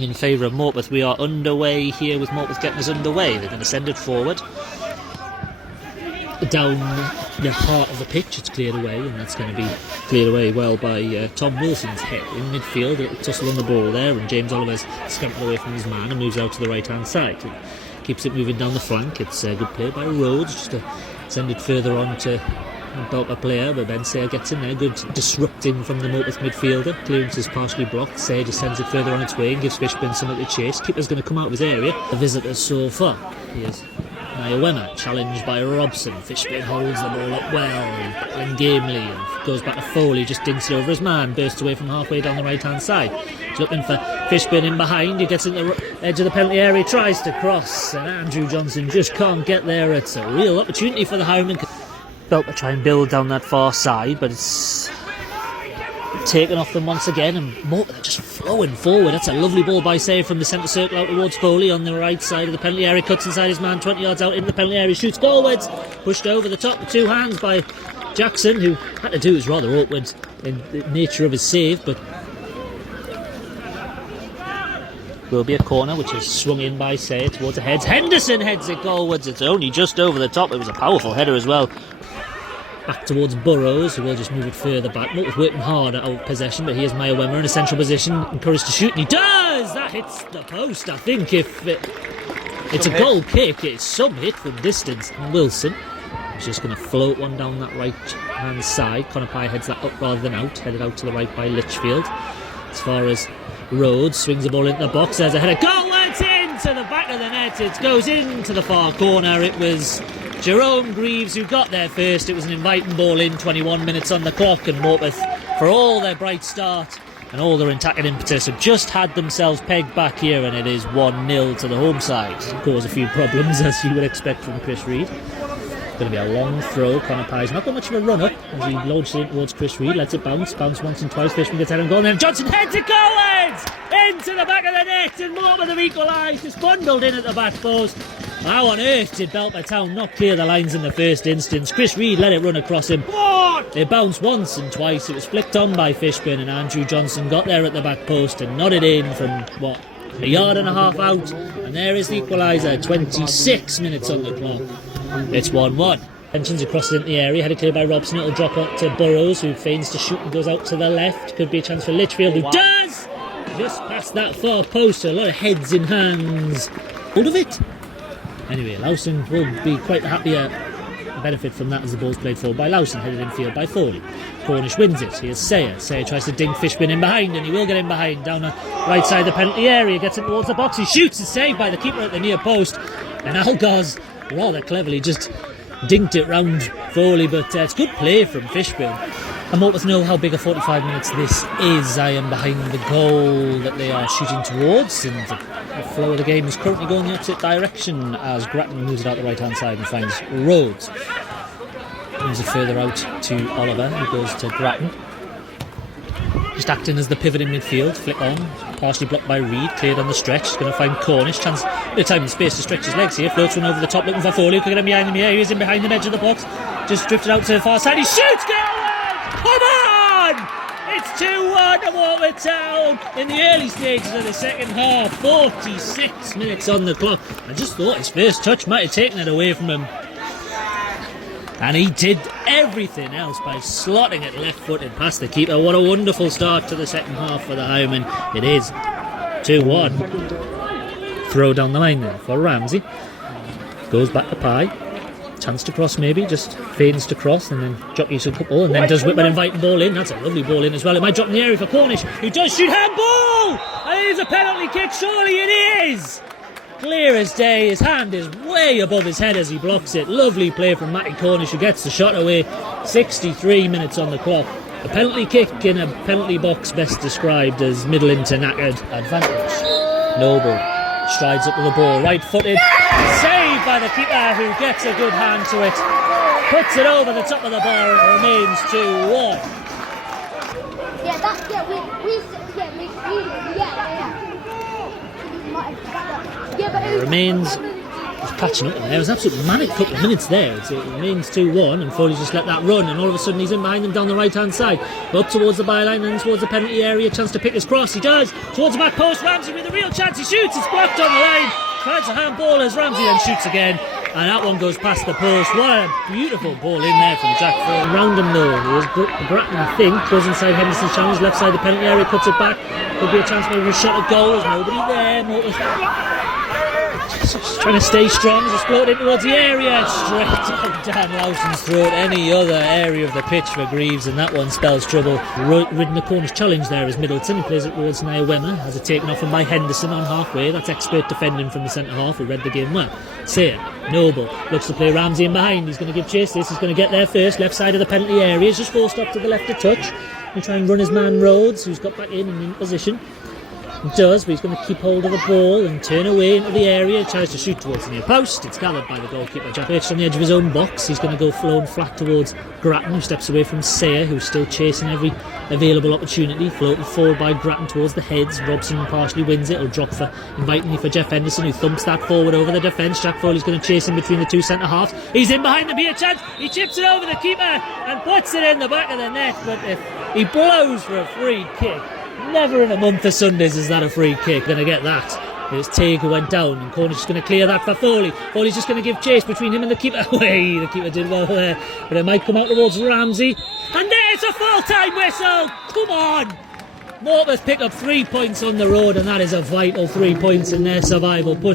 being in favour of Morpeth. We are underway here with Morpeth getting us underway. They're going to send it forward. Down the heart of the pitch, it's cleared away, and that's going to be cleared away well by Tom Wilson's head in midfield. A little tussle on the ball there, and James Oliver's scampered away from his man and moves out to the right hand side. He keeps it moving down the flank. It's a good play by Rhodes just to send it further on to a Belper player, but Ben Sayre gets in there. Good disrupting from the Morpeth midfielder. Clearance is partially blocked. Sayre just sends it further on its way and gives Fishburn something to chase. Keeper's going to come out of his area. The visitors so far. Here's Iowema, challenged by Robson. Fishburn holds the ball up well, battling gamely, and goes back to Foalle, just dinks it over his man, bursts away from halfway down the right hand side. He's looking for Fishburn in behind. He gets in the edge of the penalty area, tries to cross, and Andrew Johnson just can't get there. It's a real opportunity for the Highlandmen. Belper try and build down that far side, but it's taken off them once again, and Morpeth are just flowing forward. That's a lovely ball by Sayre from the centre circle out towards Foalle on the right side of the penalty area, cuts inside his man 20 yards out into the penalty area, shoots goalwards, pushed over the top with two hands by Jackson, who had to do his rather awkward in the nature of his save, but will be a corner which is swung in by Sayre towards the heads. Henderson heads it goalwards. It's only just over the top. It was a powerful header as well. Back towards Burrows, who will just move it further back. Morpeth working hard at out possession, but here's Iowema in a central position, encouraged to shoot, and he does! That hits the post, I think. If it's a goal kick, it's some hit from distance. And Wilson is just going to float one down that right hand side. Connor Pye heads that up rather than out, headed out to the right by Litchfield. As far as Rhodes swings the ball into the box, there's a header, goalwards into the back of the net. It goes into the far corner. It was Jerome Greaves who got there first. It was an inviting ball in, 21 minutes on the clock, and Morpeth, for all their bright start and all their attacking impetus, have just had themselves pegged back here, and it is 1-0 to the home side. Cause a few problems, as you would expect from Chris Reid. It's going to be a long throw. Connor Pye's not got much of a run up as he launches it towards Chris Reid, lets it bounce once and twice. Fishman gets out and goal, and then Johnson heads it goalwards into the back of the net, and Morpeth have equalised. It's bundled in at the back post. How on earth did Belper Town not clear the lines in the first instance? Chris Reid let it run across him. It bounced once and twice. It was flicked on by Fishburn, and Andrew Johnson got there at the back post and nodded in from, a yard and a half out. And there is the equaliser, 26 minutes on the clock. It's 1-1. Tensions across it in the area, headed clear by Robson. It'll drop up to Burrows, who feigns to shoot and goes out to the left. Could be a chance for Litchfield, who does! Just past that far post, a lot of heads in hands. Hold of it. Anyway, Lowson will be quite happy benefit from that as the ball's played forward by Lowson, headed in field by Foalle. Cornish wins it. Here's Sayre. Sayre tries to ding Fishburn in behind, and he will get in behind down the right side of the penalty area. Gets it towards the box. He shoots. It's saved by the keeper at the near post, and Algaz rather cleverly just dinked it round Foalle, but it's good play from Fishburn. And Morpeth know how big a 45 minutes this is. I am behind the goal that they are shooting towards, and the flow of the game is currently going the opposite direction as Grattan moves it out the right hand side and finds Rhodes. Moves it further out to Oliver, who goes to Grattan. Just acting as the pivot in midfield, flick on, partially blocked by Reid, cleared on the stretch. He's going to find Cornish, chance, bit of time and space to stretch his legs here, floats one over the top looking for Foalle, who can get him behind him here. He is in behind the edge of the box, just drifted out to the far side, he shoots, come on! It's 2-1 to Morpeth Town in the early stages of the second half. 46 minutes on the clock. I just thought his first touch might have taken it away from him. And he did everything else by slotting it left-footed past the keeper. What a wonderful start to the second half for the Highlandmen. It is 2-1. Throw down the line there for Ramsey. Goes back to Pye. Chance to cross maybe, just feigns to cross and then jockeys a couple and then does whip an inviting ball in. That's a lovely ball in as well. It might drop in the area for Cornish, who does shoot handball! And it is a penalty kick, surely it is! Clear as day, his hand is way above his head as he blocks it. Lovely play from Matty Cornish, who gets the shot away. 63 minutes on the clock. A penalty kick in a penalty box best described as middle into knackered advantage. Noble strides up with the ball, right-footed, saved by the keeper, who gets a good hand to it, puts it over the top of the bar, and it remains 2-1. It remains was catching up there. It was an absolute manic couple of minutes there. It remains 2-1, and Foalle just let that run, and all of a sudden he's in behind them down the right-hand side. Up towards the byline and towards the penalty area, chance to pick his cross. He does. Towards the back post, Ramsey with a real chance. He shoots. It's blocked on the line. Tries to handball as Ramsey then shoots again. And that one goes past the post. What a beautiful ball in there from Jack Foalle. Around him though, it was Grattan, I think, goes inside Henderson's challenge, left side of the penalty area, cuts it back. Could be a chance maybe for a shot at goal. There's nobody there. Morpeth just trying to stay strong as it's floated in towards the area. Straight down Dan Lawson's throat. Any other area of the pitch for Greaves, and that one spells trouble. Ridden the corner's challenge there is Middleton. He plays it towards Niall Wemmer. Has it taken off him by Henderson on halfway. That's expert defending from the centre half who read the game well. Sayer, Noble, looks to play Ramsey in behind. He's going to give chase this. He's going to get there first. Left side of the penalty area. He's just forced up to the left to touch. And try and run his man Rhodes, who's got back in position. He does, but he's going to keep hold of the ball and turn away into the area. Tries to shoot towards the near post. It's gathered by the goalkeeper, Jack Birch, on the edge of his own box. He's going to go flown flat towards Grattan, who steps away from Sayer, who's still chasing every available opportunity. Floated forward by Grattan towards the heads. Robson partially wins it. It'll drop for invitingly for Jeff Henderson, who thumps that forward over the defence. Jack Foalle is going to chase him between the two centre halves. He's in behind the be a chance. He chips it over the keeper and puts it in the back of the net. But if he blows for a free kick, never in a month of Sundays is that a free kick. Going to get that. It's Teague who went down, and Cornish is going to clear that for Foalle. Foalle's just going to give chase between him and the keeper. Away, the keeper did well there, but it might come out towards Ramsey. And there's a full-time whistle. Come on. Morpeth pick up 3 points on the road, and that is a vital 3 points in their survival push.